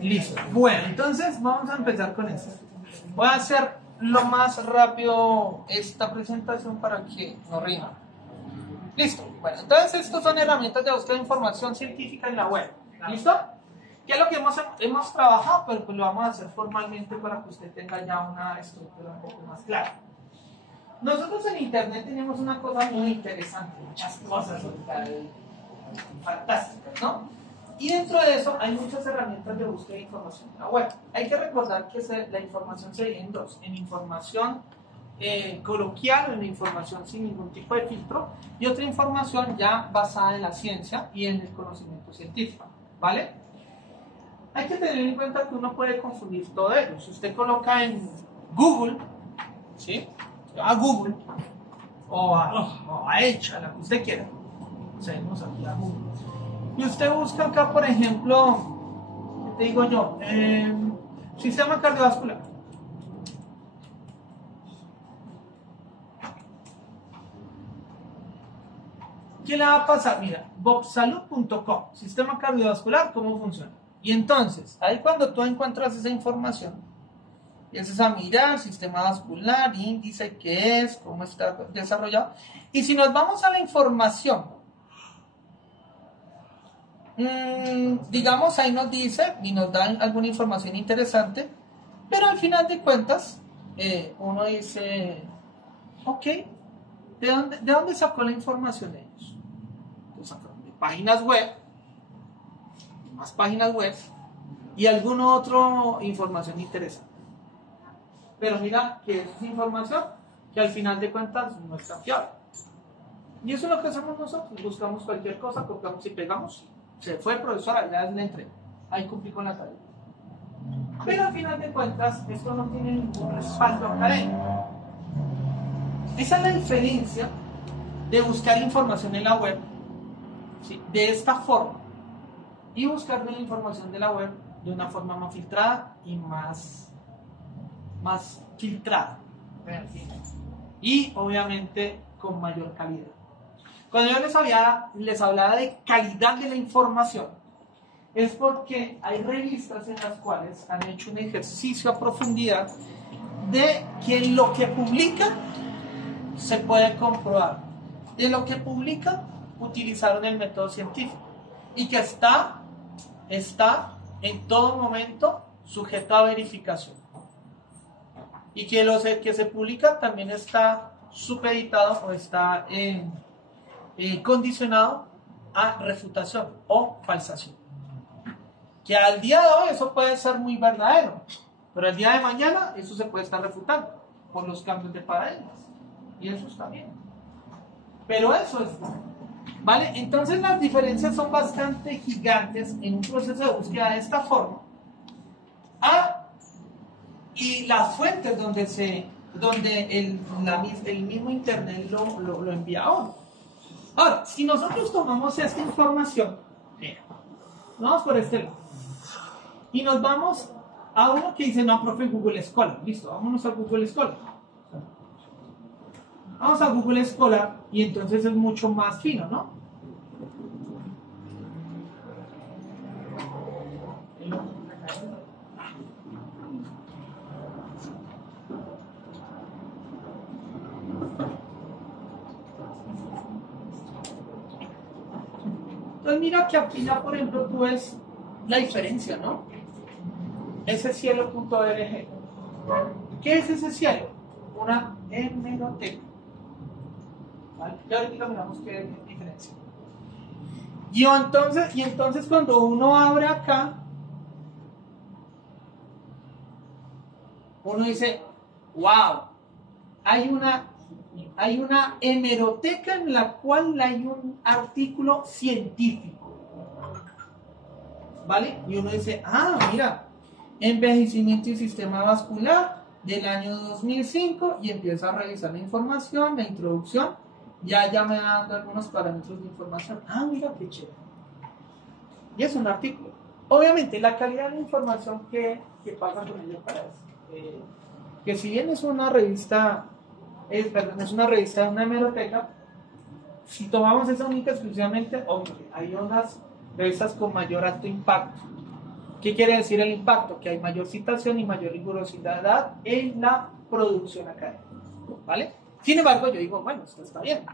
Listo. Bueno, entonces vamos a empezar con esto. Voy a hacer lo más rápido esta presentación para que no rinda. Listo. Bueno, entonces estas son herramientas de búsqueda de información científica en la web. ¿Listo? ¿Qué es lo que hemos trabajado? Pero pues lo vamos a hacer formalmente para que usted tenga ya una estructura un poco más clara. Nosotros en internet tenemos una cosa muy interesante, muchas cosas fantásticas, ¿no? Y dentro de eso hay muchas herramientas de búsqueda de información en la web. Hay que recordar que la información se divide en dos: en información coloquial o en información sin ningún tipo de filtro, y otra información ya basada en la ciencia y en el conocimiento científico, ¿vale? Hay que tener en cuenta que uno puede confundir todo ello. Si usted coloca en Google, ¿sí?, a Google o a Edge, a la que usted quiera, seguimos aquí a Google, y usted busca acá, por ejemplo, ¿qué te digo yo? Sistema cardiovascular. ¿Qué le va a pasar? Mira, bobsalud.com, sistema cardiovascular, ¿cómo funciona? Y entonces, ahí cuando tú encuentras esa información, empiezas a mirar sistema vascular, índice, qué es, cómo está desarrollado. Y si nos vamos a la información, digamos, ahí nos dice y nos dan alguna información interesante, pero al final de cuentas, uno dice, ok, ¿de dónde sacó la información de ellos? Pues sacaron de páginas web, más páginas web y alguna otra información interesante. Pero mira que es información que al final de cuentas no está fiable. Y eso es lo que hacemos nosotros. Buscamos cualquier cosa, copiamos y pegamos. Se fue el profesor, ya le entregué. Ahí cumplí con la tarea. Pero al final de cuentas, esto no tiene ningún respaldo académico. Esa es la diferencia de buscar información en la web, ¿sí?, de esta forma, y buscar la información de la web de una forma más filtrada y más filtrada, y obviamente con mayor calidad. Cuando yo les hablaba de calidad de la información, es porque hay revistas en las cuales han hecho un ejercicio a profundidad de que lo que publican se puede comprobar. De lo que publican utilizaron el método científico y que está en todo momento sujeto a verificación. Y que lo que se publica también está supeditado o está condicionado a refutación o falsación. Que al día de hoy eso puede ser muy verdadero, pero al día de mañana eso se puede estar refutando por los cambios de paradigmas. Y eso está bien. Pero eso es bueno, ¿vale? Entonces las diferencias son bastante gigantes en un proceso de búsqueda de esta forma. Y las fuentes donde el mismo internet lo envía a uno. Ahora, si nosotros tomamos esta información, vamos por este lado, y nos vamos a uno que dice, no, profe, Google Scholar. Listo, vámonos a Google Scholar. Vamos a Google Scholar y entonces es mucho más fino, ¿no? Entonces mira que aquí ya, por ejemplo, tú ves la diferencia, ¿no? Ese cielo.org. ¿Qué es ese cielo? Una hemeroteca. ¿Vale? Y ahorita miramos qué diferencia. Y entonces cuando uno abre acá, uno dice, wow, hay una hemeroteca en la cual hay un artículo científico, ¿vale? Y uno dice, mira, envejecimiento y sistema vascular del año 2005, y empieza a revisar la información, la introducción, ya me va dando algunos parámetros de información. Mira qué chévere. y es un artículo. Obviamente, la calidad de la información que pasa con ello para eso. Que si bien es una revista, perdón, es una revista de una hemeroteca, si tomamos esa única exclusivamente, obvio, hay unas revistas con mayor alto impacto. ¿Qué quiere decir el impacto? Que hay mayor citación y mayor rigurosidad en la producción académica, ¿vale? Sin embargo, yo digo, bueno, esto está bien.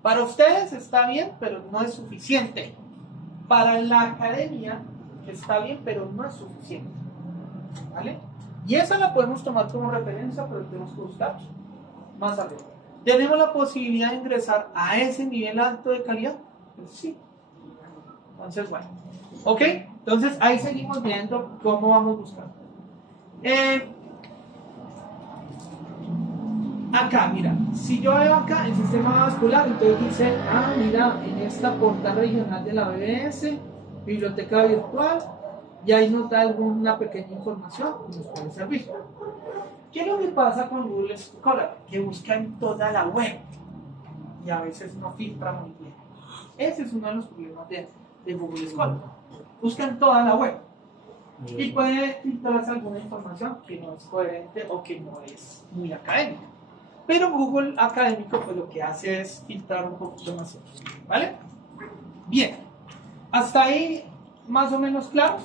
Para ustedes está bien, pero no es suficiente. Para la academia está bien, pero no es suficiente, ¿vale? Y esa la podemos tomar como referencia, pero tenemos que buscar más arriba. ¿Tenemos la posibilidad de ingresar a ese nivel alto de calidad? Pues sí. Entonces, bueno. ¿Ok? Entonces, ahí seguimos viendo cómo vamos buscando. Acá, mira. Si yo veo acá el sistema vascular, entonces dice, mira, en esta portal regional de la BBS, biblioteca virtual, y ahí nos da alguna pequeña información que nos puede servir. ¿Qué es lo que pasa con Google Scholar? Que busca en toda la web y a veces no filtra muy bien. Ese es uno de los problemas de Google Scholar. Busca en toda la web y puede filtrarse alguna información que no es coherente o que no es muy académica. Pero Google Académico pues lo que hace es filtrar un poquito más, ¿vale? Bien, hasta ahí más o menos claros.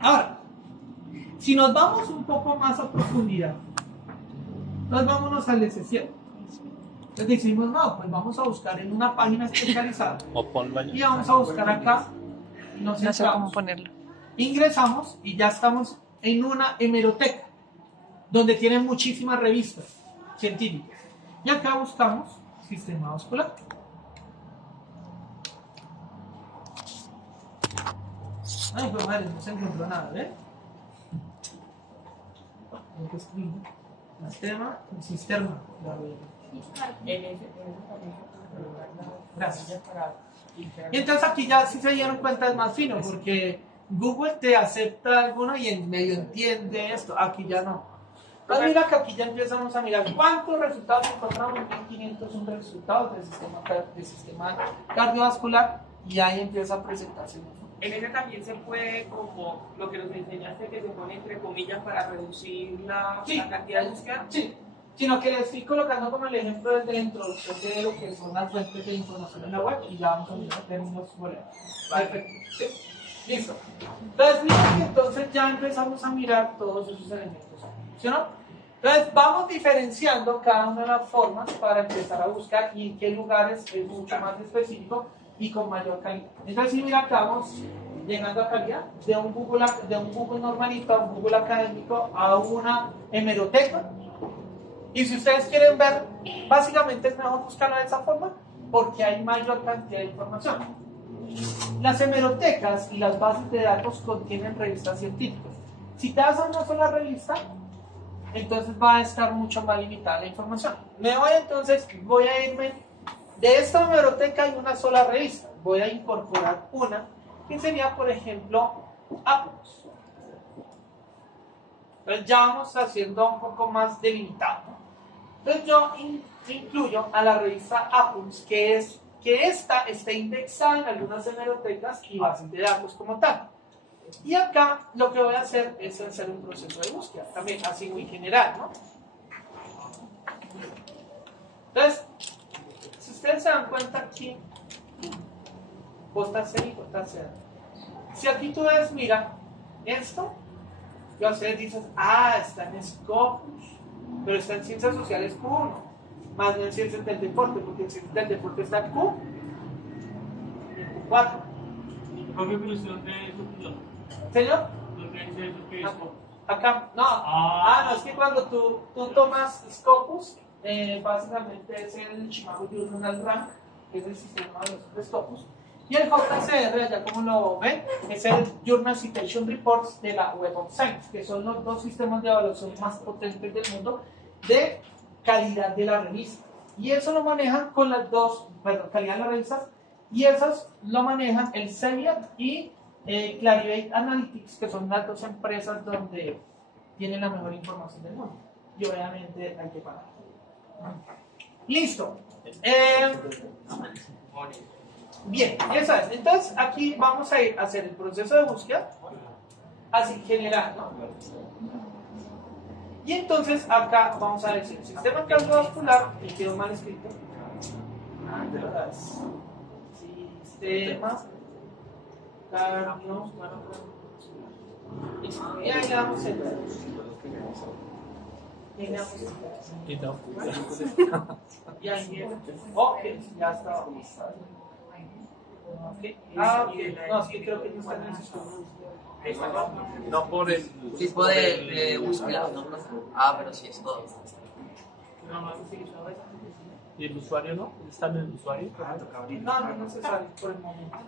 Ahora, si nos vamos un poco más a profundidad, entonces vámonos al DC7. Entonces decimos, no, pues vamos a buscar en una página especializada. Y vamos a buscar acá. Y nos No sé cómo ponerlo. Ingresamos y ya estamos en una hemeroteca, donde tienen muchísimas revistas científicas. Y acá buscamos sistema vascular. Ay, pues madre, no se encontró nada, ¿eh? Sistema, cisterna. Gracias. Y entonces aquí ya si se dieron cuenta es más fino, porque Google te acepta alguno y en medio entiende esto. Aquí ya no. Entonces mira que aquí ya empezamos a mirar cuántos resultados encontramos. 1501 resultados del sistema cardiovascular y ahí empieza a presentarse. En ese también se puede, como lo que nos enseñaste, que se pone entre comillas para reducir la cantidad de búsqueda. Sí, sino que le estoy colocando como el ejemplo desde la introducción de lo que son las fuentes de información en la web y ya vamos a mirar términos boletos. Perfecto. ¿Sí? Listo. Entonces, miren que entonces ya empezamos a mirar todos esos elementos. ¿Sí o no? Entonces, vamos diferenciando cada una de las formas para empezar a buscar y en qué lugares es mucho más específico y con mayor calidad. Entonces, si mira, acá vamos llegando a calidad de un Google normalito a un Google académico a una hemeroteca. Y si ustedes quieren ver, básicamente es mejor buscarlo de esa forma porque hay mayor cantidad de información. Las hemerotecas y las bases de datos contienen revistas científicas. Si te vas a una sola revista, entonces va a estar mucho más limitada la información. Voy a irme de esta hemeroteca en una sola revista. Voy a incorporar una que sería, por ejemplo, Apus. Entonces ya vamos haciendo un poco más delimitado. Entonces yo incluyo a la revista Apus, que esta está indexada en algunas hemerotecas y bases de datos como tal. Y acá lo que voy a hacer es hacer un proceso de búsqueda, también así muy general, ¿no? Entonces, si ustedes se dan cuenta aquí, JC. Si aquí tú ves, mira, esto, y ustedes dicen, está en Scopus, pero está en Ciencias Sociales Q1, más no en Ciencias del Deporte, porque en Ciencias del Deporte está en Q, y en Q4. ¿Señor? Acá, no, es que cuando tú tomas Scopus, básicamente es el Chicago Journal Rank, que es el sistema de los Scopus, y el JCR, allá como lo ven, es el Journal Citation Reports de la Web of Science, que son los dos sistemas de evaluación más potentes del mundo de calidad de la revista. Y eso lo manejan con las dos, calidad de las revistas, y esos lo manejan el CELIAC y Clarivate Analytics, que son las dos empresas donde tienen la mejor información del mundo. Y obviamente hay que pagar. Listo. Bien, eso es. Entonces aquí vamos a ir a hacer el proceso de búsqueda, así general, ¿no? Y entonces acá vamos a decir sistema cardiovascular, y quedó mal escrito. Sistema cardiovascular. Y ahí damos el. Y ahí viene. Ok, ya está. Okay. Ok. No, es que creo que no está en el sistema. No por el Tipo de búsqueda, ¿no? Ah, pero sí es todo. ¿Y el usuario no? ¿Está en el usuario? No, no es necesario por el momento.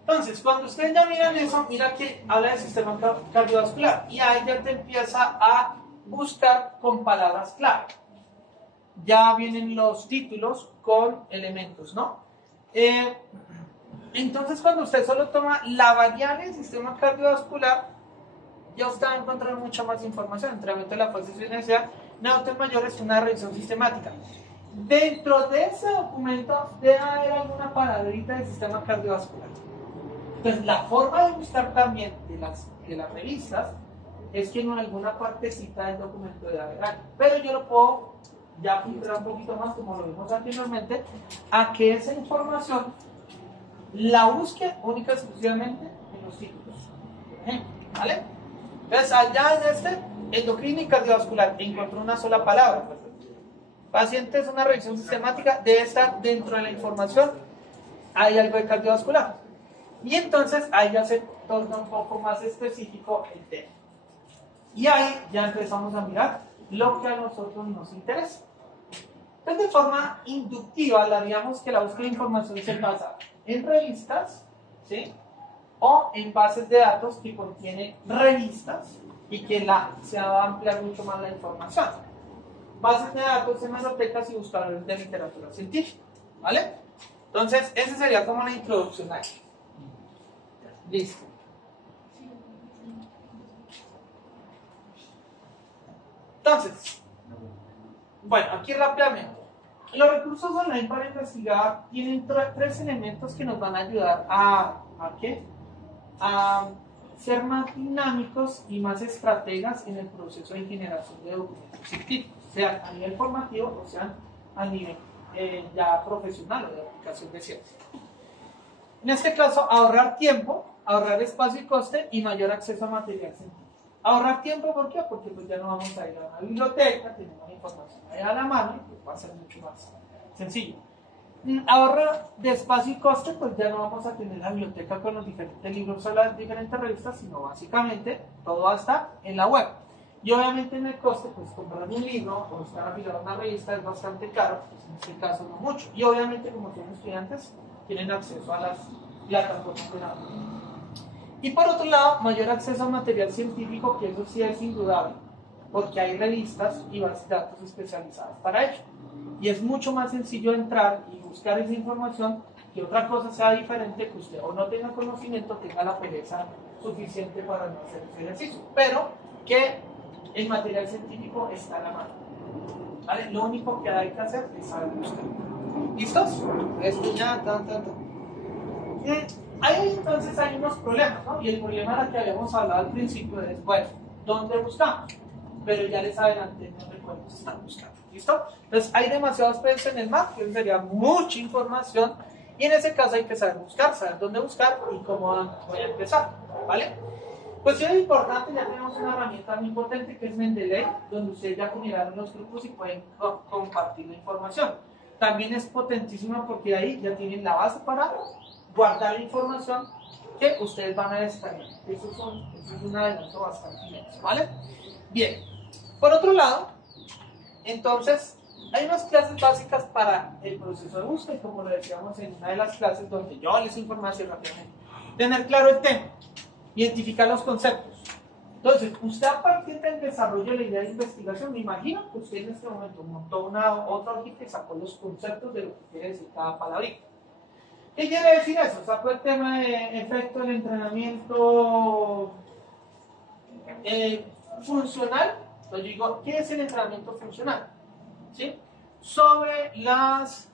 Entonces, cuando ustedes ya miran eso, mira que habla del sistema cardiovascular y ahí ya te empieza a buscar con palabras clave. Ya vienen los títulos con elementos, ¿no? Entonces, cuando usted solo toma la variable sistema cardiovascular, ya usted va a encontrar mucha más información. Entrenamiento de la fase inicial, neonatos mayores, una revisión sistemática. Dentro de ese documento debe haber alguna palabrita de sistema cardiovascular. Entonces, la forma de buscar también de las revistas es que en alguna partecita del documento debe haber algo. Pero yo lo puedo ya filtrar un poquito más, como lo vimos anteriormente, a que esa información la busque única y exclusivamente en los títulos. ¿Vale? Entonces, allá en endocrino y cardiovascular, encontró una sola palabra. Paciente es una revisión sistemática, debe estar dentro de la información, hay algo de cardiovascular. Y entonces ahí ya se torna un poco más específico el tema. Y ahí ya empezamos a mirar lo que a nosotros nos interesa. Entonces, de forma inductiva, haríamos que la búsqueda de información se basa en revistas, ¿sí? O en bases de datos que contienen revistas y que se va a ampliar mucho más la información. Bases de datos, hemerotecas y buscadores de literatura científica, ¿vale? Entonces, esa sería como la introducción ahí. Listo. Entonces, bueno, aquí rápidamente. Los recursos online para investigar tienen tres elementos que nos van a ayudar a ¿qué? A ser más dinámicos y más estrategas en el proceso de generación de documentos científicos, sea a nivel formativo o sea a nivel ya profesional o de aplicación de ciencia. En este caso, ahorrar tiempo, ahorrar espacio y coste y mayor acceso a material científico. Ahorrar tiempo, ¿por qué? Porque pues ya no vamos a ir a una biblioteca, tenemos la información ahí a la mano y pues va a ser mucho más sencillo. Ahorrar de espacio y coste, pues ya no vamos a tener la biblioteca con los diferentes libros o las diferentes revistas, sino básicamente todo va a estar en la web. Y obviamente en el coste, pues comprar un libro o estar afiliado a una revista es bastante caro, pues en este caso no mucho. Y obviamente como son estudiantes, tienen acceso a las plataformas de la web. Y por otro lado, mayor acceso a material científico, que eso sí es indudable, porque hay revistas y bases de datos especializadas para ello. Y es mucho más sencillo entrar y buscar esa información que otra cosa sea diferente, que usted o no tenga conocimiento, tenga la pereza suficiente para no hacer ese ejercicio. Pero que el material científico está a la mano. ¿Vale? Lo único que hay que hacer es saber buscar. ¿Listos? Esto ya, Ahí entonces hay unos problemas, ¿no? Y el problema del que habíamos hablado al principio es, bueno, ¿dónde buscamos? Pero ya les adelanté dónde podemos estar buscando, ¿listo? Entonces hay demasiados pesos en el mapa, que sería mucha información, y en ese caso hay que saber buscar, saber dónde buscar y cómo voy a empezar, ¿vale? Pues sí es importante, ya tenemos una herramienta muy potente que es Mendeley, donde ustedes ya generaron los grupos y pueden compartir la información. También es potentísima porque ahí ya tienen la base para guardar la información que ustedes van a descargar. Eso es un adelanto bastante inmenso, ¿vale? Bien, por otro lado, entonces, hay unas clases básicas para el proceso de búsqueda, como lo decíamos en una de las clases donde yo les informé así rápidamente. Tener claro el tema, identificar los conceptos. Entonces, usted a partir del desarrollo de la idea de investigación, me imagino que usted en este momento montó otra hojita y sacó los conceptos de lo que quiere decir cada palabrita. ¿Qué quiere decir eso? Sacó el tema de efecto del entrenamiento funcional. Entonces yo digo, ¿qué es el entrenamiento funcional? ¿Sí? sobre las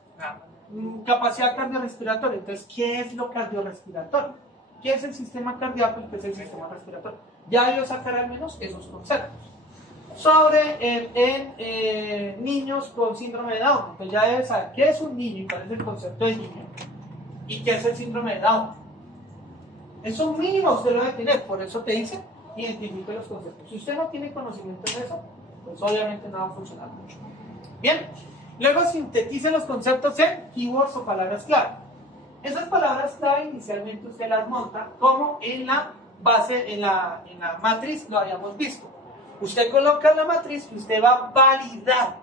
capacidad cardiorrespiratoria. Entonces, ¿qué es lo cardiorrespiratorio? ¿Qué es el sistema cardíaco y qué es el sistema respiratorio? Ya yo sacaré al menos esos conceptos. Sobre niños con síndrome de Down. Entonces ya debes saber qué es un niño y cuál es el concepto de niño y qué es el síndrome de Down. Eso mínimo usted lo debe tener, por eso te dice identifique los conceptos. Si usted no tiene conocimiento de eso, pues obviamente no va a funcionar mucho. Bien, luego sintetice los conceptos en keywords o palabras clave. Esas palabras clave inicialmente usted las monta como en la base, en la matriz lo habíamos visto. Usted coloca la matriz y usted va a validar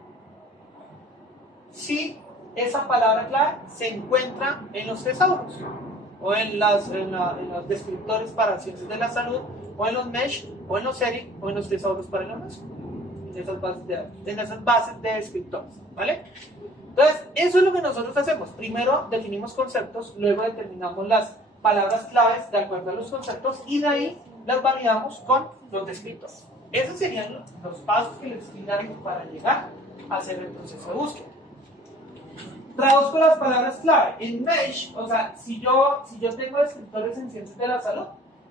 si esa palabra clave se encuentra en los tesauros o en los descriptores para ciencias de la salud o en los MESH o en los ERIC o en los tesauros para el UNESCO, en esas bases de descriptores, ¿vale? Entonces, eso es lo que nosotros hacemos. Primero definimos conceptos, luego determinamos las palabras claves de acuerdo a los conceptos y de ahí las validamos con los descriptores. Esos serían los pasos que les explicaron para llegar a hacer el proceso de búsqueda. Traduzco las palabras clave. En MESH, o sea, si yo tengo descriptores en ciencias de la salud,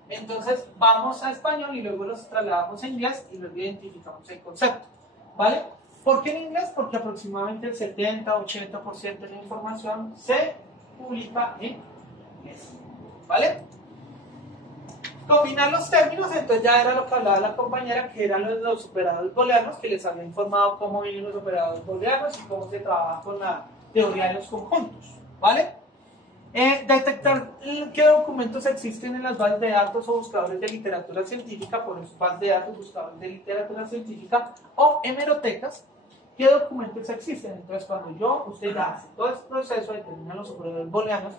entonces vamos a español y luego los trasladamos a inglés y luego identificamos el concepto, ¿vale? ¿Por qué en inglés? Porque aproximadamente el 70-80% de la información se publica en inglés, ¿vale? Combinar los términos, entonces ya era lo que hablaba la compañera, que eran los operadores booleanos, que les había informado cómo vienen los operadores booleanos y cómo se trabaja con la teoría de los conjuntos, ¿vale? Detectar qué documentos existen en las bases de datos o buscadores de literatura científica, por eso bases de datos, buscadores de literatura científica o hemerotecas, qué documentos existen. Entonces cuando usted ya hace todo este proceso, determina los operadores booleanos,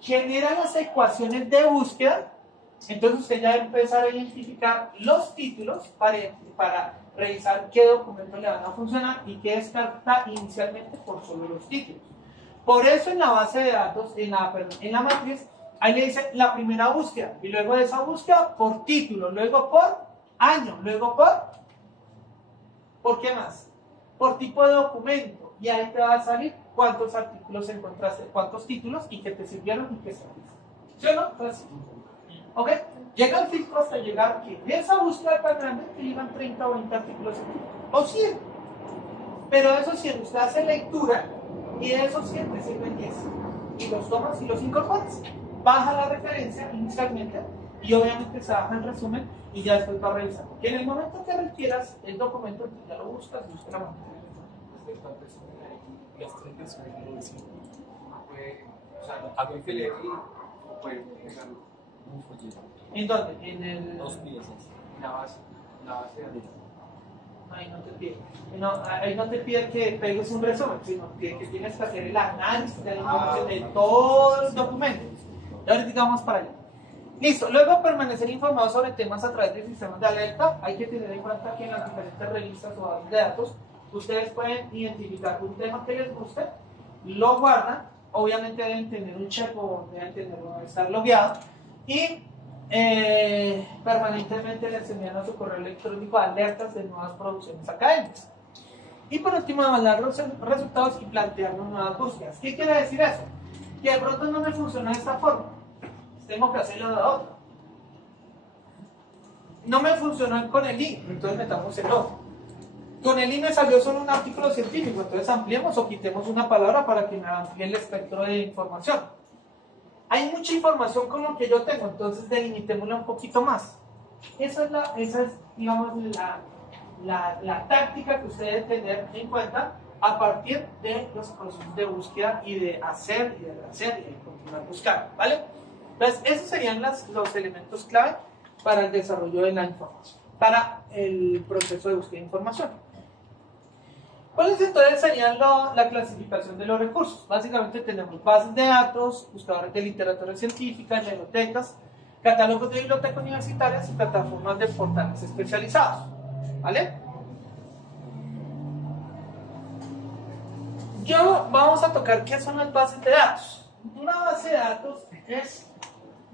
genera las ecuaciones de búsqueda, entonces usted ya debe empezar a identificar los títulos para revisar qué documentos le van a funcionar y qué descarta inicialmente por solo los títulos. Por eso en la base de datos, en la matriz, ahí le dice la primera búsqueda y luego de esa búsqueda por título, luego por año, luego ¿por qué más? Por tipo de documento, y ahí te va a salir cuántos artículos encontraste, cuántos títulos y qué te sirvieron y qué serviste. ¿Sí o no? Entonces, ¿ok? Llega el filtro hasta llegar que de esa búsqueda tan grande te llegan 30 o 20 artículos o 100. Pero de esos 100 usted hace lectura y de esos 100 te sirven 10. Y los tomas y los incorporas. Baja la referencia inicialmente y obviamente se baja el resumen y ya después va a revisar. Que en el momento que requieras el documento, tú ya lo buscas y buscas la manera. Respecto al resumen, las 30 son lo decimos. O sea, algo que leer y puede pegar un folleto. ¿En dónde? En el... Dos piezas. La base de datos. Ahí no te pide. No, ahí no te pide que pegues un resumen, sino que tienes que hacer el análisis de la información de todos los documentos. Y ahorita vamos para allá. Listo. Luego, permanecer informado sobre temas a través de sistemas de alerta. Hay que tener en cuenta que en las diferentes revistas o bases de datos, ustedes pueden identificar un tema que les guste, lo guardan, obviamente deben tener un check o deben estar logueados y permanentemente les envían a su correo electrónico alertas de nuevas producciones académicas. Y por último, evaluar los resultados y plantearnos nuevas búsquedas. ¿Qué quiere decir eso? Que de pronto no me funciona de esta forma, tengo que hacerlo de otra. No me funcionó con el I, entonces metamos el otro. Con el I me salió solo un artículo científico, entonces ampliemos o quitemos una palabra para que me amplíe el espectro de información. Hay mucha información con lo que yo tengo, entonces delimitémosla un poquito más. Esa es digamos, la táctica que usted debe tener en cuenta a partir de los procesos de búsqueda y de hacer y de hacer y de continuar buscando, ¿vale? Entonces, esos serían los elementos clave para el desarrollo de la información, para el proceso de búsqueda de información. ¿Cuáles entonces serían la clasificación de los recursos? Básicamente tenemos bases de datos, buscadores de literatura científica, bibliotecas, catálogos de bibliotecas universitarias y plataformas de portales especializados, ¿vale? Vamos a tocar qué son las bases de datos. Una base de datos es,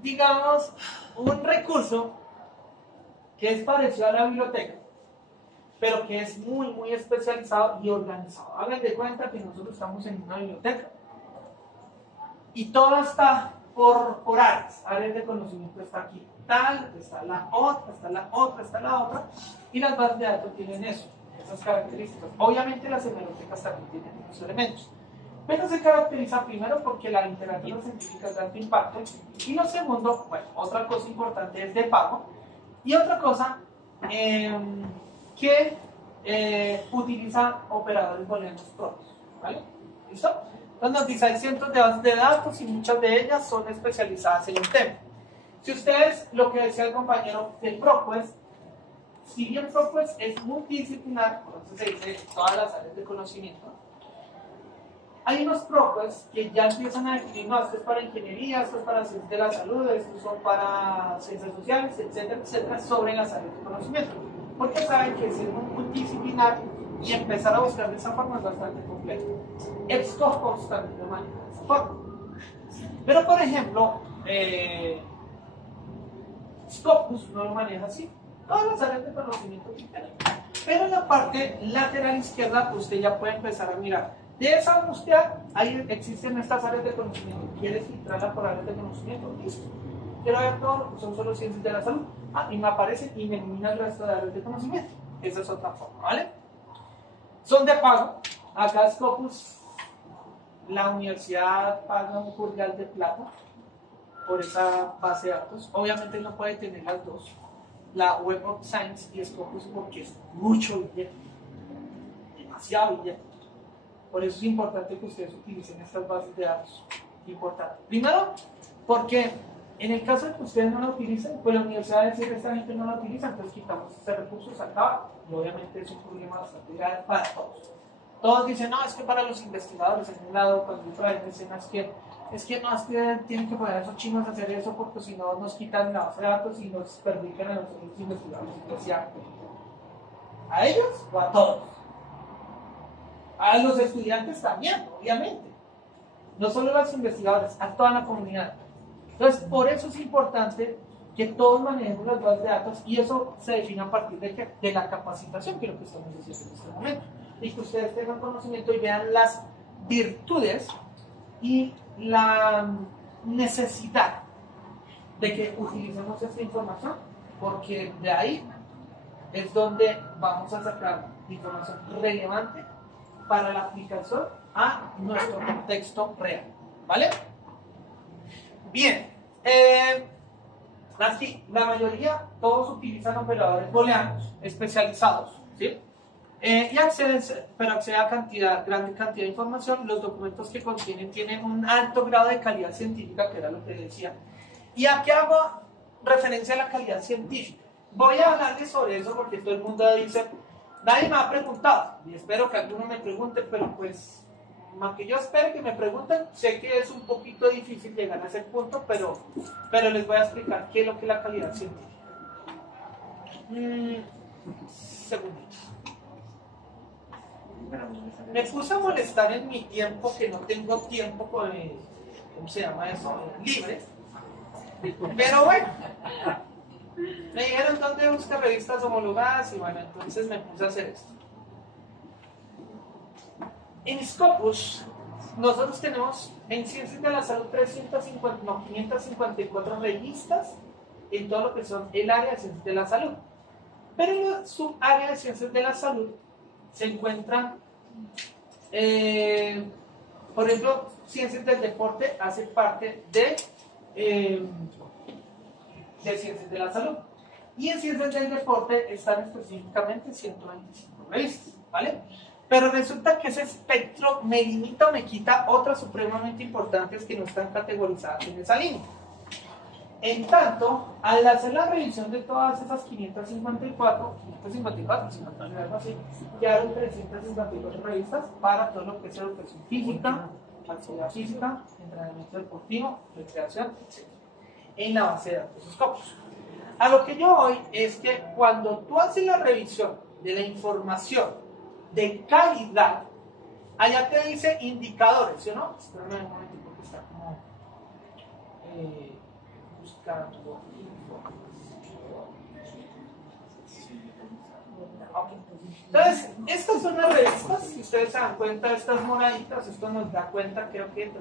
digamos, un recurso que es parecido a la biblioteca, pero que es muy especializado y organizado. Hagan de cuenta que nosotros estamos en una biblioteca y todo está por áreas de conocimiento. Está aquí tal, está la otra, está la otra, está la otra, y las bases de datos tienen eso, esas características. Obviamente las hemerotecas también tienen esos elementos, pero se caracteriza primero porque la literatura científica es de alto impacto, y lo segundo, bueno, otra cosa importante es de pago, y otra cosa que utiliza operadores booleanos propios, ¿vale? ¿Listo? Entonces nos dice, hay cientos de bases de datos y muchas de ellas son especializadas en un tema. Si ustedes, lo que decía el compañero del ProQuest, si bien ProQuest es multidisciplinar, entonces se dice todas las áreas de conocimiento, hay unos ProQuest que ya empiezan a definir, no, esto es para ingeniería, esto es para ciencias de la salud, esto son para ciencias sociales, etcétera, etcétera, sobre las áreas de conocimiento. Porque saben que ser multidisciplinar y empezar a buscar de esa forma es bastante complejo. Scopus también lo maneja de esa forma. Pero, por ejemplo, Scopus no lo maneja así. Todas las áreas de conocimiento que tienen. Pero en la parte lateral izquierda, usted ya puede empezar a mirar. De esa búsqueda, ahí existen estas áreas de conocimiento. ¿Quieres filtrarla por áreas de conocimiento? Listo. Quiero ver todo lo que son solo ciencias de la salud. Y me aparece y me elimina el resto de áreas de conocimiento. Esa es otra forma, ¿vale? Son de pago. Acá Scopus, la universidad paga un purgal de plata por esa base de datos. Obviamente no puede tener las dos, la Web of Science y Scopus, porque es mucho billete, demasiado billete. Por eso es importante que ustedes utilicen estas bases de datos. Importante. Primero, porque en el caso de que ustedes no la utilicen, pues la universidad va a decir que esta gente no la utiliza, entonces quitamos ese recurso, se acaba, y obviamente es un problema bastante grave para todos. Todos dicen, no, es que para los investigadores, en un lado, cuando otra vez dicen, no, es que tienen que poner a esos chinos a hacer eso porque si no nos quitan la base de datos y nos perjudican a nosotros los investigadores. Entonces, ¿a ellos o a todos? A los estudiantes también, obviamente. No solo a los investigadores, a toda la comunidad. Entonces, por eso es importante que todos manejemos las bases de datos, y eso se define a partir de la capacitación, que es lo que estamos diciendo en este momento. Y que ustedes tengan conocimiento y vean las virtudes y la necesidad de que utilicemos esta información, porque de ahí es donde vamos a sacar información relevante para la aplicación a nuestro contexto real, ¿vale? Bien, aquí la mayoría, todos utilizan operadores booleanos especializados, ¿sí? Y acceden a grande cantidad de información. Los documentos que contienen tienen un alto grado de calidad científica, que era lo que decía. ¿Y a qué hago referencia a la calidad científica? Voy a hablarles sobre eso porque todo el mundo dice, nadie me ha preguntado, y espero que alguno me pregunte, pero pues, aunque yo espero que me pregunten, sé que es un poquito difícil llegar a ese punto, pero les voy a explicar qué es lo que es la calidad científica. Segundito. Me puse a molestar en mi tiempo, que no tengo tiempo con ¿cómo se llama eso? Libre. Pero bueno, me dijeron dónde buscar revistas homologadas, y bueno, entonces me puse a hacer esto. En Scopus, nosotros tenemos en Ciencias de la Salud 554 revistas en todo lo que son el área de Ciencias de la Salud. Pero en la subárea de Ciencias de la Salud se encuentran, por ejemplo, Ciencias del Deporte hace parte de Ciencias de la Salud. Y en Ciencias del Deporte están específicamente 125 revistas, ¿vale? Pero resulta que ese espectro me limita o me quita otras supremamente importantes que no están categorizadas en esa línea. En tanto, al hacer la revisión de todas esas 554, algo así, quedaron 354 revistas para todo lo que es educación física, actividad física, entrenamiento deportivo, recreación, etc. En la base de datos Scopus. A lo que yo voy es que cuando tú haces la revisión de la información de calidad, allá te dice indicadores, ¿sí o no? Espérame un momento porque está como buscando información. Ok. Entonces, estas son las revistas. Si ustedes se dan cuenta de estas moraditas, esto nos da cuenta, creo que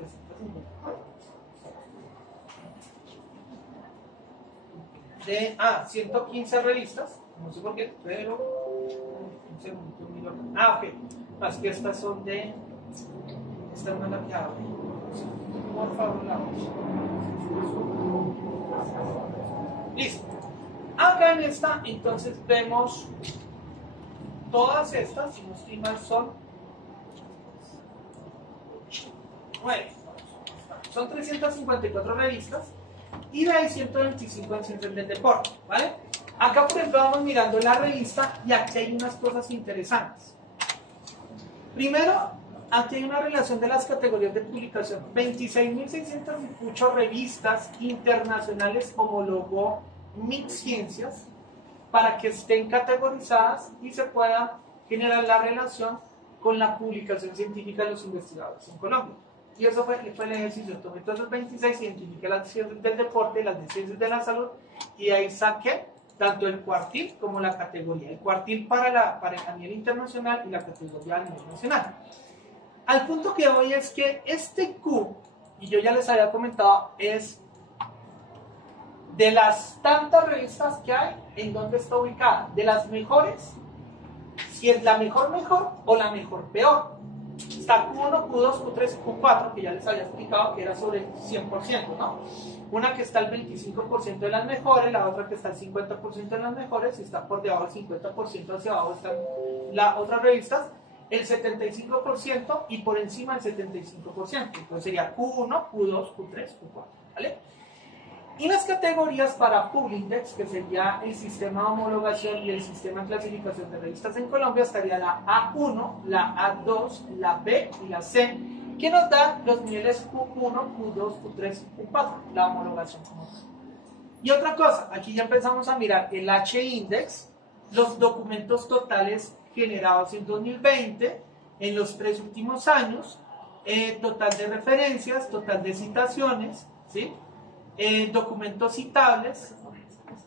de 115 revistas. No sé por qué, pero. Un segundito, miro. Ok. Más que estas son de. Esta no es la que abre. Por favor, la vamos. Listo. Acá en esta, entonces vemos todas estas, si no estoy mal, son 9. Son 354 revistas y de ahí 125 en ciencias del deporte, ¿vale? Acá, por ejemplo, vamos mirando la revista y aquí hay unas cosas interesantes. Primero, aquí hay una relación de las categorías de publicación. 26.608 revistas internacionales homologó MIT-Ciencias para que estén categorizadas y se pueda generar la relación con la publicación científica de los investigadores en Colombia. Y eso fue el ejercicio. Tomé todos esos 26, identifiqué las ciencias del deporte, las de ciencias de la salud, y ahí saqué tanto el cuartil como la categoría. El cuartil para a nivel internacional y la categoría a nivel nacional. Al punto que voy es que este Q, y yo ya les había comentado, es de las tantas revistas que hay, en dónde está ubicada, de las mejores, si es la mejor o la mejor peor. Está Q1, Q2, Q3, Q4, que ya les había explicado que era sobre el 100%, ¿no? Una que está al 25% de las mejores, la otra que está al 50% de las mejores, y está por debajo del 50%, hacia abajo están las otras revistas, el 75% y por encima el 75%. Entonces sería Q1, Q2, Q3, Q4, ¿vale? Y las categorías para Publindex, que sería el sistema de homologación y el sistema de clasificación de revistas en Colombia, estaría la A1, la A2, la B y la C, que nos dan los niveles Q1, Q2, Q3 y Q4, la homologación como tal. Y otra cosa, aquí ya empezamos a mirar el H-Index, los documentos totales generados en 2020, en los 3 últimos años, total de referencias, total de citaciones, ¿sí? Documentos citables,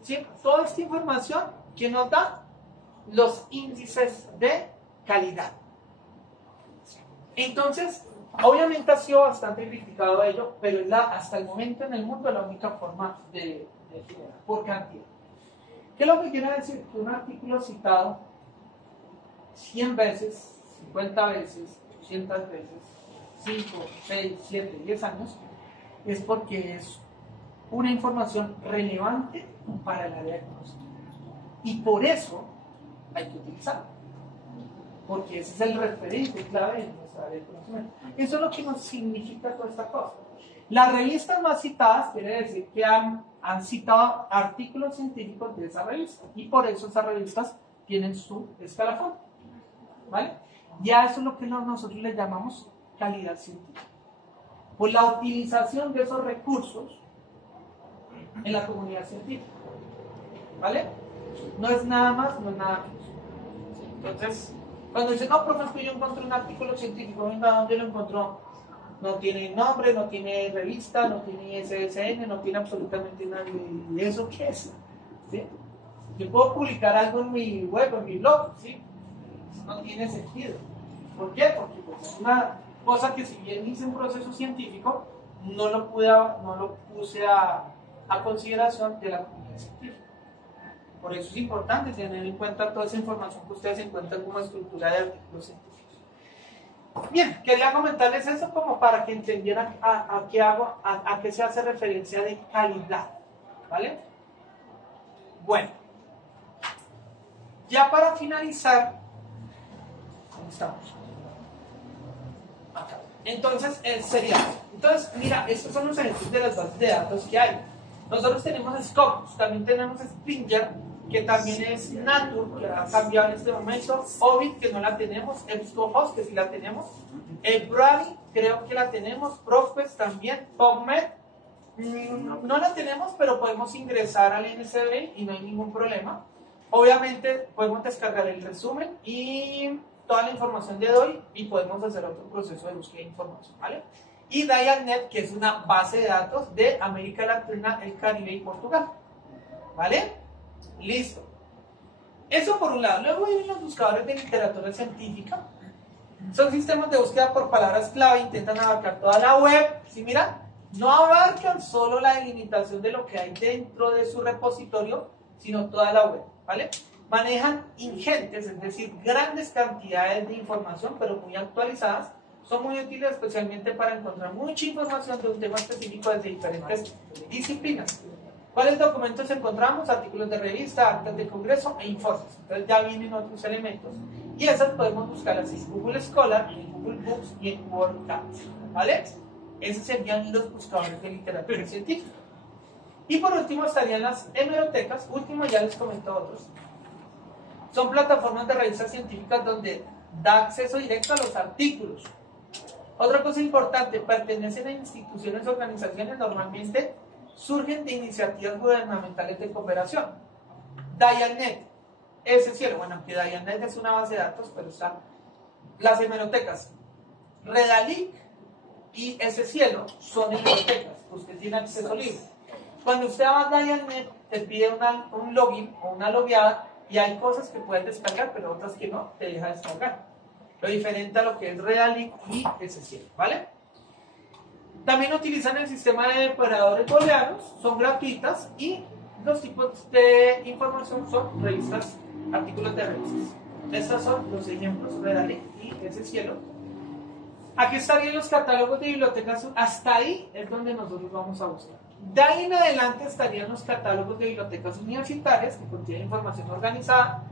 ¿sí? Toda esta información que nos da los índices de calidad. Entonces, obviamente ha sido bastante criticado ello, pero es hasta el momento en el mundo la única forma de generar por cantidad. ¿Qué es lo que quiere decir? Que un artículo citado 100 veces, 50 veces, 200 veces, 5, 6, 7, 10 años, es porque es una información relevante para el área de conocimiento. Y por eso hay que utilizarla. Porque ese es el referente clave en nuestra área de conocimiento. Eso es lo que nos significa toda esta cosa. Las revistas más citadas quiere decir que han citado artículos científicos de esa revista. Y por eso esas revistas tienen su escalafón. ¿Vale? Ya eso es lo que nosotros le llamamos calidad científica. Por la utilización de esos recursos en la comunidad científica. ¿Vale? No es nada más, no es nada menos. Entonces, cuando dicen, no, profe, es que yo encontré un artículo científico, venga, ¿dónde lo encontró? No tiene nombre, no tiene revista, no tiene SSN, no tiene absolutamente nada. ¿Y eso qué es? ¿Sí? Yo puedo publicar algo en mi web, en mi blog, ¿sí? Eso no tiene sentido. ¿Por qué? Porque pues, es una cosa que si bien hice un proceso científico, no lo puse a consideración de la comunidad científica. Por eso es importante tener en cuenta toda esa información que ustedes encuentran como estructura de artículos científicos. Bien, quería comentarles eso como para que entendieran a qué se hace referencia de calidad. ¿Vale? Bueno, ya para finalizar, ¿dónde estamos? Acá. Entonces, entonces, mira, estos son los ejemplos de las bases de datos que hay. Nosotros tenemos Scopus, también tenemos Springer, que también es Nature, que ha cambiado en este momento, Ovid, que no la tenemos, EBSCOhost, que sí la tenemos, Brady, creo que la tenemos, Profquest también, PubMed, no la tenemos, pero podemos ingresar al NSB y no hay ningún problema. Obviamente podemos descargar el resumen y toda la información de hoy y podemos hacer otro proceso de búsqueda de información, ¿vale? Y Dialnet, que es una base de datos de América Latina, el Caribe y Portugal, ¿vale? Listo. Eso por un lado. Luego vienen los buscadores de literatura científica. Son sistemas de búsqueda por palabras clave, intentan abarcar toda la web. ¿Sí mira? No abarcan solo la delimitación de lo que hay dentro de su repositorio, sino toda la web, ¿vale? Manejan ingentes, es decir, grandes cantidades de información, pero muy actualizadas. Son muy útiles especialmente para encontrar mucha información de un tema específico desde diferentes disciplinas. ¿Cuáles documentos encontramos? Artículos de revista, actas de congreso e informes. Entonces ya vienen otros elementos. Y esas podemos buscar así en Google Scholar, en Google Books y en WordCamps, ¿vale? Esos serían los buscadores de literatura científica. Y por último estarían las hemerotecas. Último, ya les comento otros. Son plataformas de revistas científicas donde da acceso directo a los artículos. Otra cosa importante, pertenecen a instituciones o organizaciones, normalmente surgen de iniciativas gubernamentales de cooperación. DIANet, ese cielo, bueno, aunque DIANet es una base de datos, pero están las hemerotecas. Redalic y ese cielo son hemerotecas, usted tiene acceso libre. Cuando usted va a DIANet, te pide un login o una logueada y hay cosas que puedes descargar, pero otras que no, te deja descargar. Lo diferente a lo que es Redalic y ese cielo, ¿vale? También utilizan el sistema de operadores booleanos, son gratuitas y los tipos de información son revistas, artículos de revistas. Estos son los ejemplos, Redalic y ese cielo. Aquí estarían los catálogos de bibliotecas, hasta ahí es donde nosotros vamos a buscar. De ahí en adelante estarían los catálogos de bibliotecas universitarias que contienen información organizada,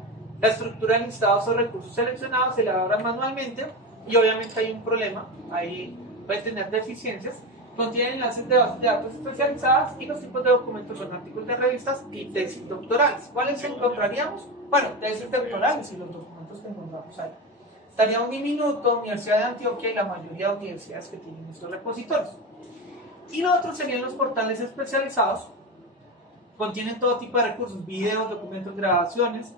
la estructura de listados o recursos seleccionados se elaboran manualmente y obviamente hay un problema, ahí puede tener deficiencias, contienen enlaces de bases de datos especializadas y los tipos de documentos son artículos de revistas y tesis doctorales. ¿Cuáles encontraríamos? Bueno, tesis doctorales y los documentos que encontramos ahí. Estaría Uniminuto, Universidad de Antioquia y la mayoría de universidades que tienen estos repositorios. Y los otros serían los portales especializados, contienen todo tipo de recursos, videos, documentos, grabaciones,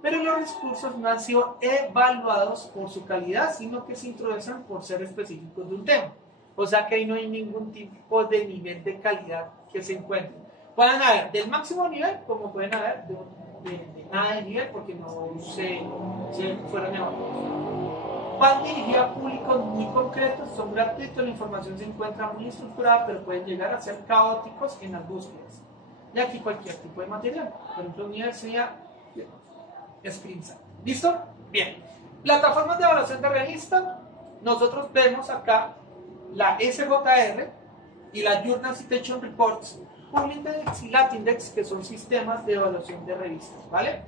pero los recursos no han sido evaluados por su calidad, sino que se introducen por ser específicos de un tema. O sea que ahí no hay ningún tipo de nivel de calidad que se encuentre. Pueden haber del máximo nivel, como pueden haber de nada de nivel, porque no se fueron evaluados. Van dirigidos a públicos muy concretos, son gratuitos, la información se encuentra muy estructurada, pero pueden llegar a ser caóticos en las búsquedas. Y aquí cualquier tipo de material, por ejemplo, universidad, screenshot. ¿Listo? Bien. Plataformas de evaluación de revista. Nosotros vemos acá la SJR y la Journal Citation Reports, Publindex y Latindex, que son sistemas de evaluación de revistas, ¿vale?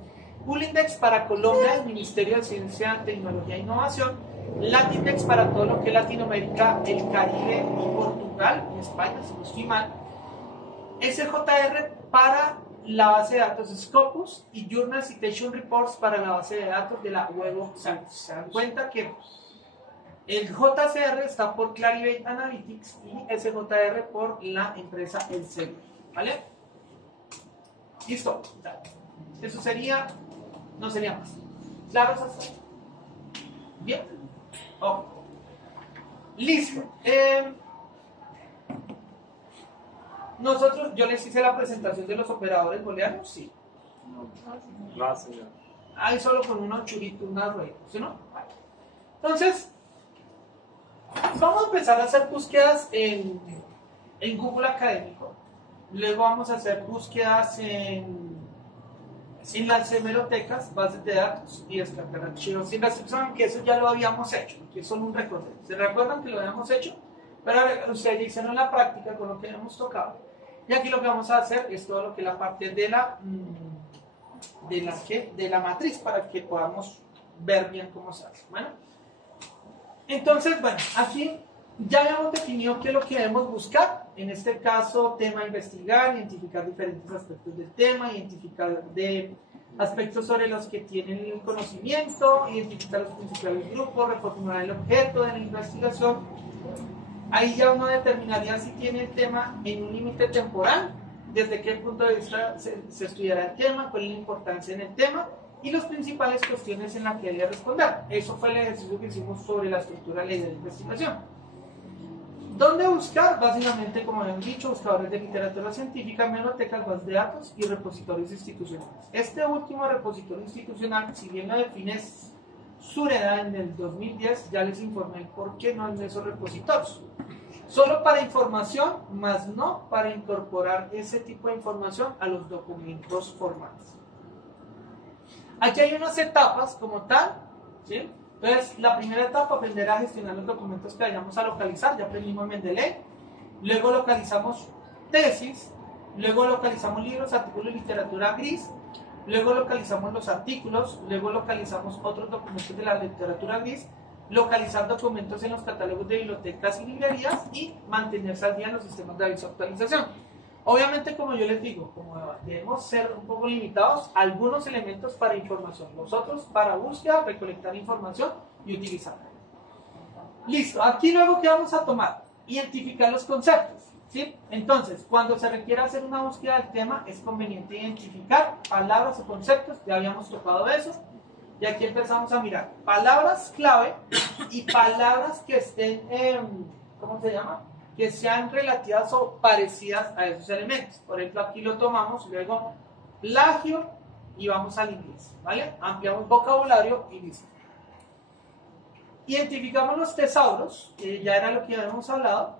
Publindex para Colombia, el Ministerio de Ciencia, Tecnología e Innovación. Latindex para todo lo que es Latinoamérica, el Caribe y Portugal, y España, si no estoy mal. SJR para la base de datos Scopus y Journal Citation Reports para la base de datos de la Web of Science. Se dan cuenta que el JCR está por Clarivate Analytics y SJR por la empresa Elsevier, ¿vale? Listo. Eso sería, no sería más. ¿Claros hasta ahí? Bien. Oh. Listo. Nosotros, yo les hice la presentación de los operadores booleanos, sí. No, señor. Ahí solo con unos churitos, unas ruedas, ¿sí no? Vale. Entonces, vamos a empezar a hacer búsquedas en Google Académico. Luego vamos a hacer búsquedas en las hemerotecas, bases de datos y descargar archivos sin restricción, que eso ya lo habíamos hecho, que es solo un recorrido. ¿Se recuerdan que lo habíamos hecho? Pero ustedes ya hicieron la práctica con lo que hemos tocado. Y aquí lo que vamos a hacer es todo lo que es la parte de la matriz para que podamos ver bien cómo se hace. Bueno, entonces, bueno, aquí ya habíamos definido qué es lo que debemos buscar. En este caso, tema investigar, identificar diferentes aspectos del tema, identificar aspectos sobre los que tienen el conocimiento, identificar los principales grupos, reformular el objeto de la investigación. Ahí ya uno determinaría si tiene el tema en un límite temporal, desde qué punto de vista se estudiará el tema, cuál es la importancia en el tema y las principales cuestiones en las que debe responder. Eso fue el ejercicio que hicimos sobre la estructura de la investigación. ¿Dónde buscar? Básicamente, como habíamos dicho, buscadores de literatura científica, bibliotecas, bases de datos y repositorios institucionales. Este último repositorio institucional, si bien lo define Sureda en el 2010, ya les informé por qué no en esos repositorios. Solo para información, más no para incorporar ese tipo de información a los documentos formales. Aquí hay unas etapas como tal, ¿sí? Entonces, la primera etapa, aprender a gestionar los documentos que vayamos a localizar, ya aprendimos Mendeley, luego localizamos tesis, luego localizamos libros, artículos y literatura gris, luego localizamos los artículos, luego localizamos otros documentos de la literatura gris, localizar documentos en los catálogos de bibliotecas y librerías y mantenerse al día en los sistemas de aviso de actualización. Obviamente, como yo les digo, como debemos ser un poco limitados, algunos elementos para información, los otros para búsqueda, recolectar información y utilizarla. Listo, aquí luego ¿qué vamos a tomar? Identificar los conceptos, ¿sí? Entonces, cuando se requiere hacer una búsqueda del tema, es conveniente identificar palabras o conceptos, ya habíamos tocado eso, y aquí empezamos a mirar palabras clave y palabras que estén, ¿cómo se llama? Que sean relativas o parecidas a esos elementos. Por ejemplo, aquí lo tomamos, luego plagio y vamos al inglés, ¿vale? Ampliamos vocabulario y listo. Identificamos los tesauros, que ya era lo que habíamos hablado.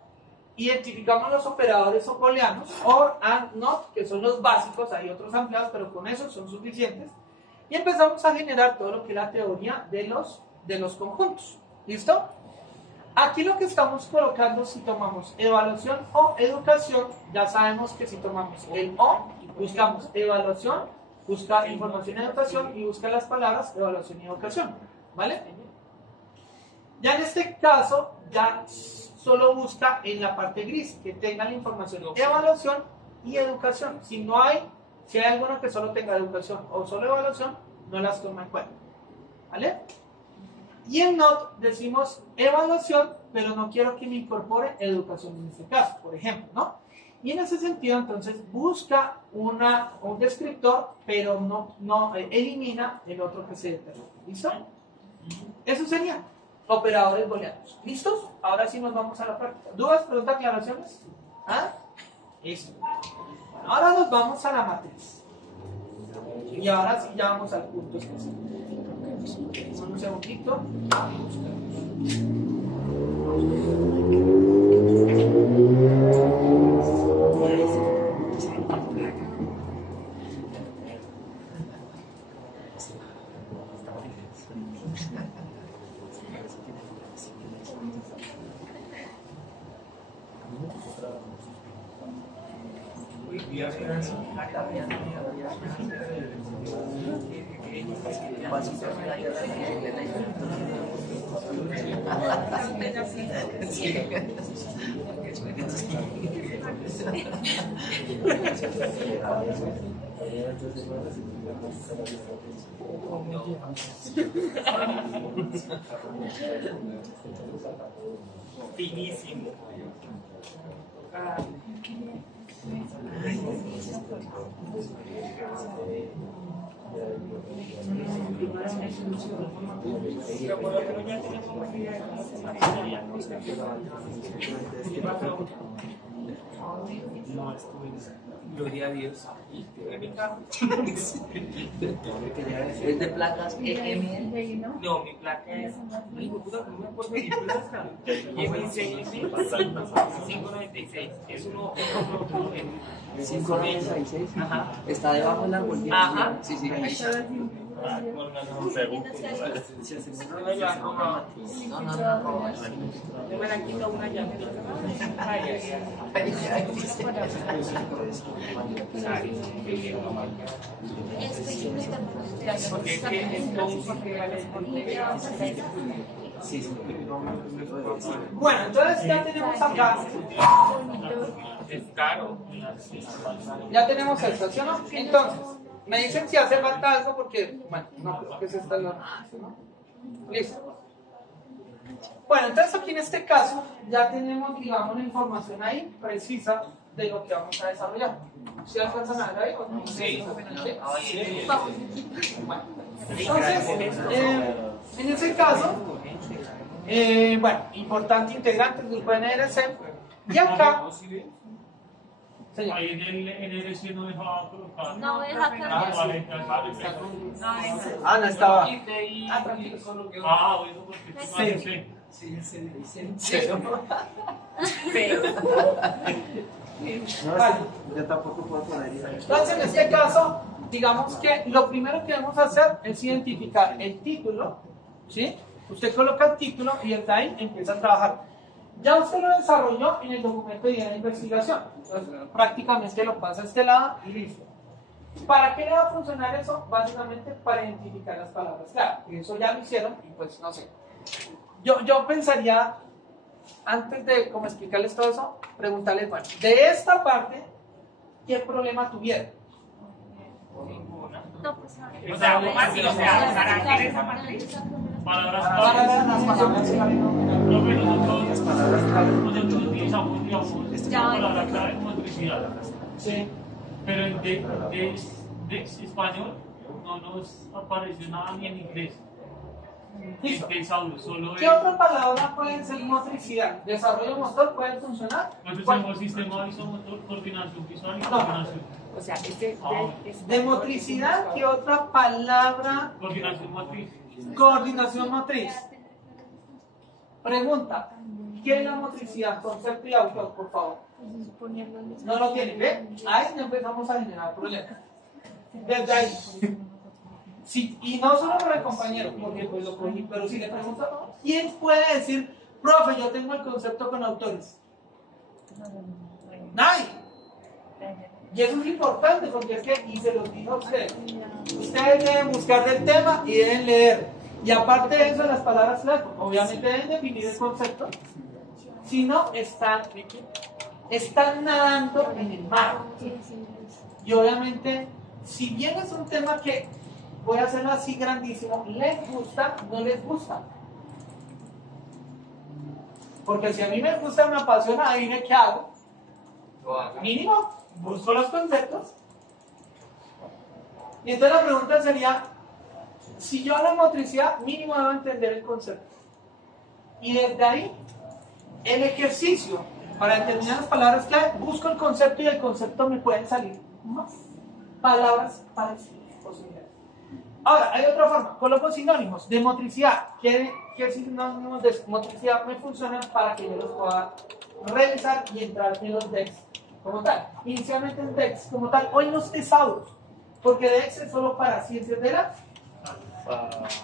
Identificamos los operadores o booleanos, or, and, not, que son los básicos, hay otros ampliados, pero con eso son suficientes. Y empezamos a generar todo lo que es la teoría de los conjuntos. ¿Listo? Aquí lo que estamos colocando, si tomamos evaluación o educación, ya sabemos que si tomamos el O, buscamos evaluación, busca información y educación y busca las palabras evaluación y educación, ¿vale? Ya en este caso, ya solo busca en la parte gris, que tenga la información evaluación y educación. Si hay alguno que solo tenga educación o solo evaluación, no las toma en cuenta, ¿vale? Y en not decimos evaluación, pero no quiero que me incorpore educación en este caso, por ejemplo, ¿no? Y en ese sentido, entonces, busca un descriptor, pero no elimina el otro que se determina. ¿Listo? Eso sería operadores booleanos. ¿Listos? Ahora sí nos vamos a la práctica. ¿Dudas, preguntas, aclaraciones? ¿Ah? Listo. Bueno, ahora nos vamos a la matriz. Y ahora sí ya vamos al punto específico. Un segundito. Finísimo. Gloria a Dios. ¿Es de placas EM? No, mi placa es. Ay, puta, no me acuerdo de mi placa. M6 596. Es uno. 596. Ajá. Está debajo del árbol. Ajá. Sí, sí, ahí está. No, no, no. Me van a quitar una llave. Ay, ay, porque es que entonces Sí, sí. Bueno, entonces ya tenemos acá. es caro. Ya tenemos esto, ¿sí o no? Entonces, me dicen si hace falta algo porque, bueno, no creo que se está en la... ¿no? Listo. Bueno, entonces aquí en este caso ya tenemos, digamos, la información ahí precisa de lo que vamos a desarrollar. ¿Sí alcanzan a ver ahí? Sí. ¿Sí? Bueno, entonces, en ese caso, Bueno, importante integrante del grupo NRC. Y acá, señor. Ahí en el NRC no dejaba colocar. No deja cambiar. No estaba. Bueno, porque tú Sí. no sé. Vale. Yo tampoco puedo poner. Entonces, en este caso, digamos que lo primero que debemos hacer es identificar el título, ¿sí? Usted coloca el título y desde ahí empieza a trabajar. Ya usted lo desarrolló en el documento de guía de investigación. Entonces, prácticamente lo pasa a este lado y listo. ¿Para qué le va a funcionar eso? Básicamente para identificar las palabras clave. Y eso ya lo hicieron y pues no sé. Yo pensaría, antes de como explicarles todo eso, preguntarles, bueno, de esta parte, ¿qué problema tuvieron? No, pues, O sea, para hacer esa matriz. Palabras Para claves. las palabras clave. Lo que nosotros Palabras utilizamos, digamos, Ya, palabra clave motricidad. Sí. Pero en de español no nos apareció nada ni en inglés. Listo. Solo ¿Qué otra palabra puede ser motricidad? Desarrollo motor puede funcionar. nosotros ¿Cuál? tenemos sistema visomotor, coordinación visual y No. coordinación. O sea, De motricidad, ¿qué otra palabra? Coordinación motriz. Coordinación motriz. Pregunta, ¿qué es la motricidad? Concepto y autor, por favor. No lo tienen, ¿ve? Ahí no empezamos a generar problemas. Desde ahí. Sí, y no solo para el compañero, porque pues lo cogí, pero si le pregunto, ¿quién puede decir, profe, yo tengo el concepto con autores? Nadie. Y eso es importante porque es que, y se los digo a ustedes, ustedes deben buscar del tema y deben leer. Y aparte de eso, las palabras clave, obviamente deben definir el concepto, si no, están nadando en el mar. Y obviamente, si bien es un tema que voy a hacerlo así grandísimo, les gusta, no les gusta. Porque si a mí me gusta, me apasiona, adivine qué hago. Mínimo, busco los conceptos. Y entonces la pregunta sería, si yo hablo de motricidad, mínimo debo entender el concepto. Y desde ahí, el ejercicio para determinar las palabras clave, busco el concepto y del concepto me pueden salir más palabras parecidas o similares. Ahora, hay otra forma, coloco sinónimos de motricidad. ¿Qué sinónimos de motricidad me funcionan para que yo los pueda revisar y entrar en los DEX como tal? Inicialmente en DEX como tal, o en los tesauros, porque DEX es solo para ciencias de la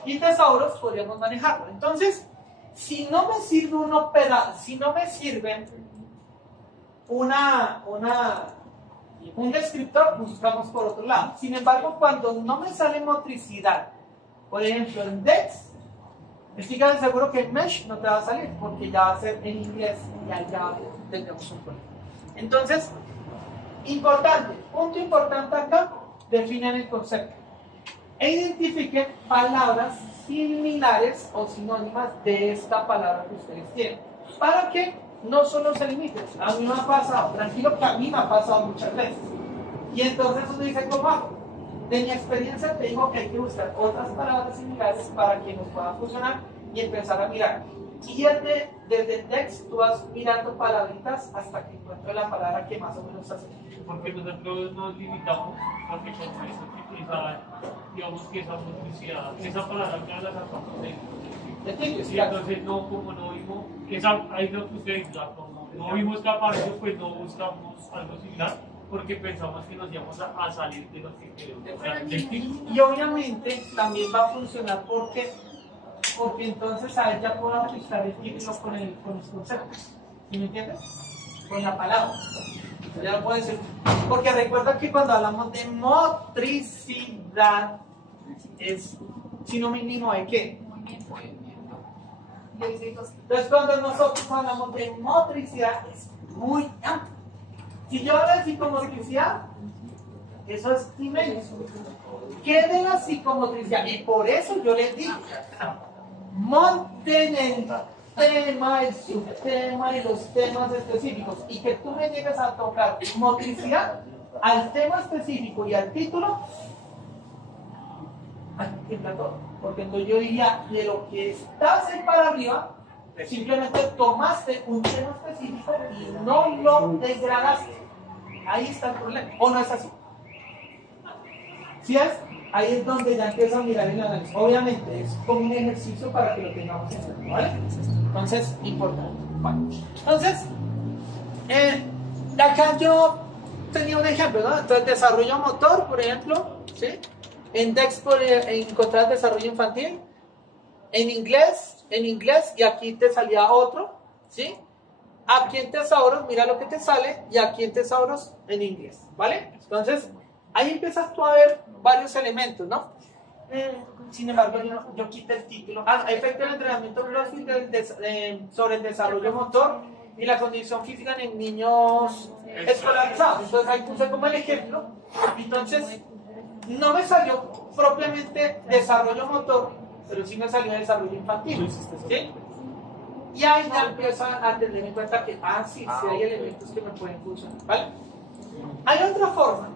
y tesauros podríamos manejarlo. Entonces, si no me sirve si no me sirve un descriptor, buscamos por otro lado. Sin embargo, cuando no me sale motricidad, por ejemplo en DEX, estoy casi seguro que el mesh no te va a salir porque ya va a ser en inglés y allá tendremos un problema. Entonces, punto importante acá, definen el concepto e identifiquen palabras similares o sinónimas de esta palabra que ustedes tienen, para que no solo se limiten. A mí me ha pasado, tranquilo que a mí me ha pasado muchas veces, y entonces uno dice, ¿cómo hago? De mi experiencia te digo que hay que buscar otras palabras similares para que nos puedan funcionar y empezar a mirar. Y desde el text tú vas mirando palabritas hasta que encuentres la palabra que más o menos hace. Porque nosotros nos limitamos a que como eso que utilizar, digamos que esa motricidad, esa palabra que la sacamos de Sí, y entonces no, como no vimos, ahí lo que ustedes digan, como no vimos que apareció, pues no buscamos algo similar, porque pensamos que nos íbamos a salir de lo que queremos, o sea, del título. y obviamente también va a funcionar porque entonces a ella puedo ajustar el título con los conceptos. ¿Sí me entiendes? Con la palabra. Ya lo puedo decir. Porque recuerda que cuando hablamos de motricidad es sinónimo de qué? Entonces cuando nosotros hablamos de motricidad es muy amplio. Si yo hablo de psicomotricidad, eso es inmenso. ¿Qué de la psicomotricidad? Y por eso yo les digo, monten el tema, el subtema y los temas específicos, y que tú me llegues a tocar motricidad al tema específico y al título, aquí tiembla todo, porque entonces yo diría, de lo que estás ahí para arriba, Simplemente tomaste un tema específico y no lo degradaste. Ahí está el problema. ¿O no es así? ¿Sí es? Ahí es donde ya empieza a mirar el análisis. Obviamente es como un ejercicio para que lo tengamos en cuenta, ¿vale? Entonces, importante. Bueno, entonces, acá yo tenía un ejemplo, ¿no? Entonces, desarrollo motor, por ejemplo, ¿sí? En DEX encontrar desarrollo infantil. En inglés, y aquí te salía otro, ¿sí? Aquí en tesauros, mira lo que te sale, y aquí en tesauros en inglés, ¿vale? Entonces, ahí empiezas tú a ver varios elementos, ¿no? Sin embargo, yo quité el título. Efecto del entrenamiento CrossFit sobre el desarrollo motor y la condición física en niños escolarizados. Entonces, ahí puse como el ejemplo. Entonces, no me salió propiamente desarrollo motor, pero sí me salió desarrollo infantil, ¿sí? Y ahí ya empiezo a tener en cuenta que, sí hay elementos que me pueden funcionar, ¿vale? Hay otra forma,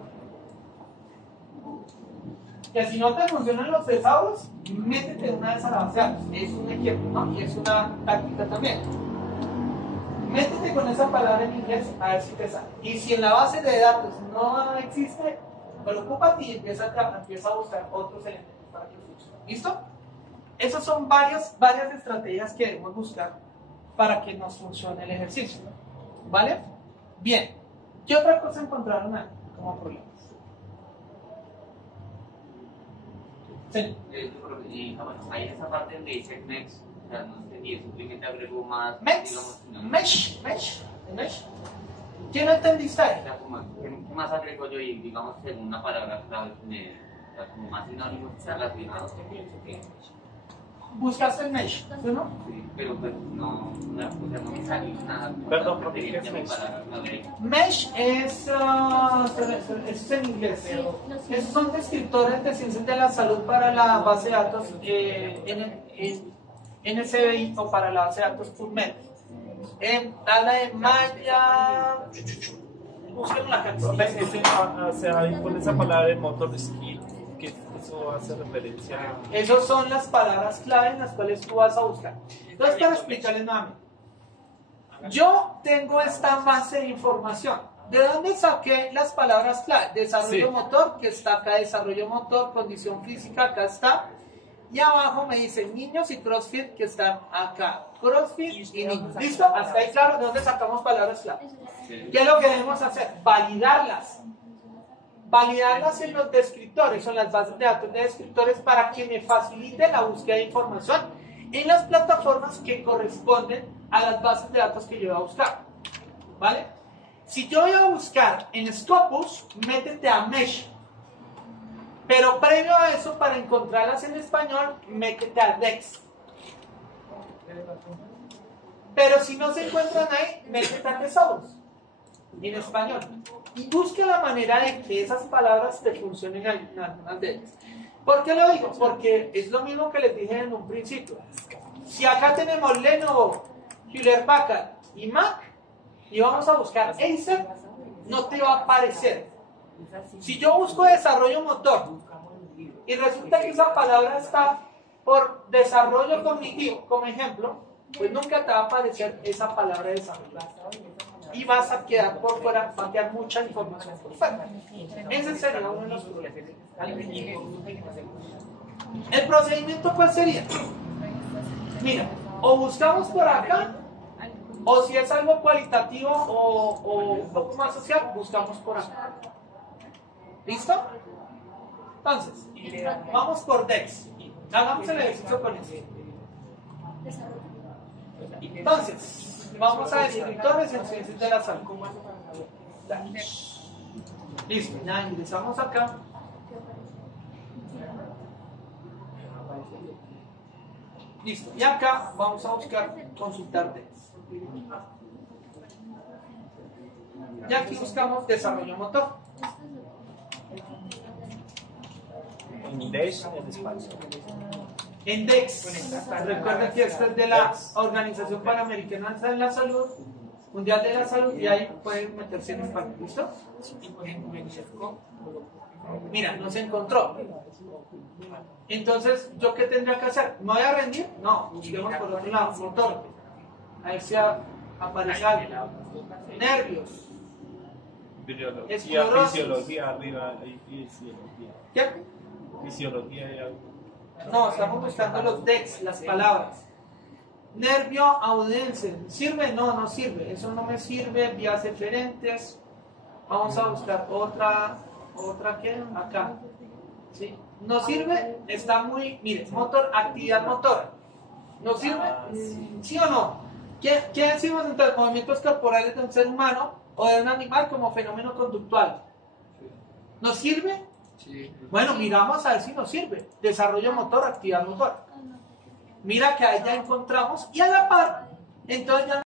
que si no te funcionan los tesauros, métete una vez a la base de datos. Es un ejemplo, ¿no? Y es una táctica también. Métete con esa palabra en inglés a ver si te sale. Y si en la base de datos no existe, preocúpate y empieza a buscar otros elementos para que funcione. ¿Listo? Esas son varias estrategias que debemos buscar para que nos funcione el ejercicio. ¿Vale? Bien. ¿Qué otra cosa encontraron ahí como problemas? Sí. Hay esa parte donde dice mesh, o sea, no entendí, simplemente agrego más. Mesh. ¿Qué no entendiste ahí? ¿Qué más agrego yo? Y digamos, según una palabra clave, como más sinónimos relacionados. Buscaste el mesh, ¿sí, no? Sí, pero pues no me salió nada. Perdón, ¿por qué es mesh? Mesh es en inglés. Esos son descriptores de ciencias de la salud para la base de datos NSBI o para la base de datos PubMed. Habla de Maya. Busquen la canción. Ahí pone esa palabra de motor skill, que eso hace referencia a... Esas son las palabras clave en las cuales tú vas a buscar. Entonces, para explicarles nuevamente, yo tengo esta base de información. ¿De dónde saqué las palabras clave? Desarrollo motor, que está acá, desarrollo motor, condición física, acá está. Y abajo me dice niños y CrossFit, que están acá. CrossFit y niños. ¿Listo? Hasta ahí claro de dónde sacamos palabras clave. ¿Qué es lo que debemos hacer? Validarlas. Validarlas en los descriptores, son las bases de datos de descriptores para que me facilite la búsqueda de información en las plataformas que corresponden a las bases de datos que yo voy a buscar. ¿Vale? Si yo voy a buscar en Scopus, métete a Mesh. Pero previo a eso, para encontrarlas en español, métete a DEX. Pero si no se encuentran ahí, métete a Thesaurus en español. Y busca la manera de que esas palabras te funcionen en algunas de ellas. ¿Por qué lo digo? Porque es lo mismo que les dije en un principio. Si acá tenemos Lenovo, Hewlett Packard y Mac, y vamos a buscar Acer, no te va a aparecer. Si yo busco desarrollo motor y resulta que esa palabra está por desarrollo cognitivo, como ejemplo, pues nunca te va a aparecer esa palabra de desarrollo. Y vas a quedar por fuera, va a quedar mucha información por fuera. Ese sería uno de los problemas. ¿El procedimiento cuál sería? Mira, o buscamos por acá, o si es algo cualitativo o un poco más social, buscamos por acá. ¿Listo? Entonces, vamos por DEX. Hagamos el ejercicio con eso. Entonces, vamos a descriptores en ciencias de la salud. Listo, ya ingresamos acá. Listo, y acá vamos a buscar consultar DEX. Y aquí buscamos desarrollo motor. En DEX en español. En DEX, recuerda que esto es de la Organización Panamericana de la Salud, Mundial de la Salud, y ahí pueden meterse en español. ¿Listo? Mira, no se encontró. Entonces, ¿yo qué tendría que hacer? ¿Me voy a rendir? No, busquemos por otro lado, motor. Ahí se aparece algo. Nervios. Biología, Esclerosis. fisiología, arriba hay fisiología. ¿Qué? Fisiología hay algo. No, estamos buscando los DEX, las palabras. Nervio audense. ¿Sirve? No, no sirve. Eso no me sirve. Vías eferentes. Vamos a buscar otra que acá. ¿Sí? ¿No sirve? Está muy, mire, motor, actividad motora. ¿No sirve? ¿Sí o no? ¿Qué decimos entre los movimientos corporales de un ser humano o de un animal como fenómeno conductual? ¿Nos sirve? Sí. Bueno, miramos a ver si nos sirve. Desarrollo motor, actividad motora. Mira que ahí ya encontramos y a la par, entonces ya